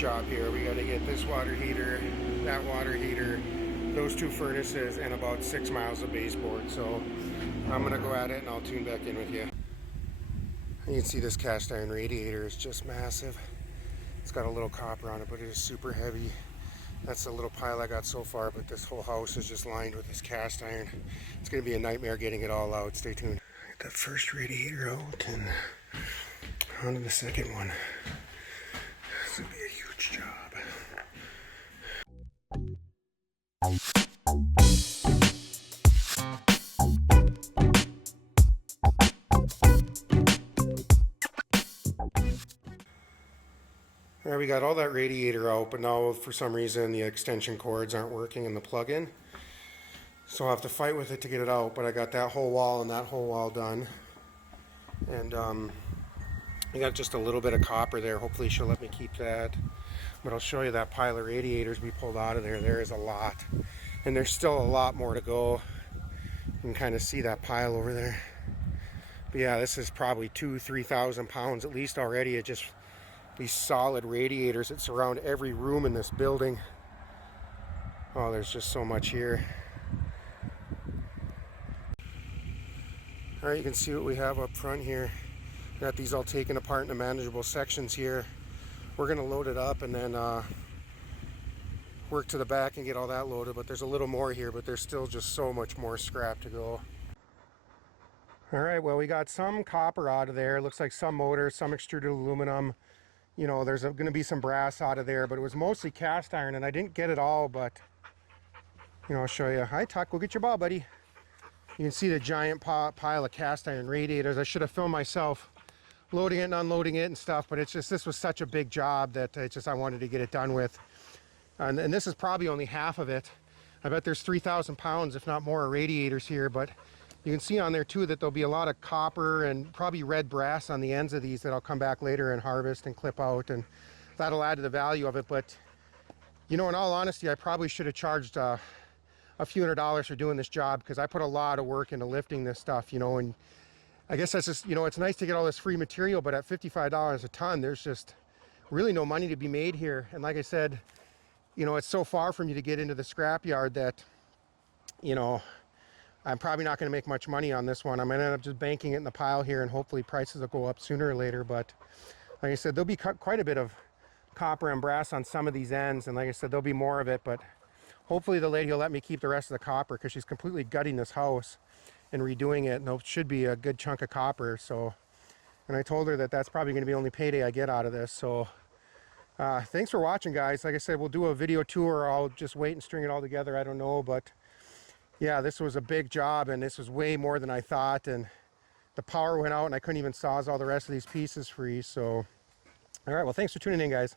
job here. We got to get this water heater, that water heater, those two furnaces, and about 6 miles of baseboard. So I'm gonna go at it and I'll tune back in with you. You can see this cast iron radiator is just massive. It's got a little copper on it, but it is super heavy. That's the little pile I got so far, but this whole house is just lined with this cast iron. It's gonna be a nightmare getting it all out. Stay tuned. Get that first radiator out and on to the second one. This will be a huge job. All right, we got all that radiator out, but now for some reason the extension cords aren't working in the plug-in. So I'll have to fight with it to get it out, but I got that whole wall and that whole wall done. And I got just a little bit of copper there. Hopefully she'll let me keep that. But I'll show you that pile of radiators we pulled out of there. There is a lot. And there's still a lot more to go. You can kind of see that pile over there. But yeah, this is probably 2,000-3,000 pounds at least already. It just, these solid radiators that surround every room in this building. Oh, there's just so much here. All right, you can see what we have up front here. Got these all taken apart into manageable sections here. We're gonna load it up and then work to the back and get all that loaded, but there's a little more here, but there's still just so much more scrap to go. All right, well, we got some copper out of there. Looks like some motors, some extruded aluminum. You know, there's gonna be some brass out of there, but it was mostly cast iron, and I didn't get it all, but you know, I'll show you. Hi, Tuck, go get your ball, buddy. You can see the giant pile of cast iron radiators. I should have filmed myself loading it and unloading it and stuff, but it's just, this was such a big job that I wanted to get it done with. And this is probably only half of it. I bet there's 3,000 pounds, if not more, of radiators here, but you can see on there too that there'll be a lot of copper and probably red brass on the ends of these that I'll come back later and harvest and clip out, and that'll add to the value of it. But you know, in all honesty, I probably should have charged a few $100s for doing this job, because I put a lot of work into lifting this stuff, you know, and I guess that's just, you know, it's nice to get all this free material, but at $55 a ton, there's just really no money to be made here. And like I said, you know, it's so far from you to get into the scrapyard that, you know, I'm probably not going to make much money on this one. I'm going to end up just banking it in the pile here, and hopefully prices will go up sooner or later. But like I said, there'll be quite a bit of copper and brass on some of these ends, and like I said, there'll be more of it, but hopefully the lady will let me keep the rest of the copper, because she's completely gutting this house and redoing it, and it should be a good chunk of copper. So, and I told her that that's probably going to be the only payday I get out of this. So thanks for watching, guys. Like I said, we'll do a video tour, or I'll just wait and string it all together, I don't know. But yeah, this was a big job, and this was way more than I thought, and the power went out and I couldn't even saws all the rest of these pieces free. So all right, well, thanks for tuning in, guys.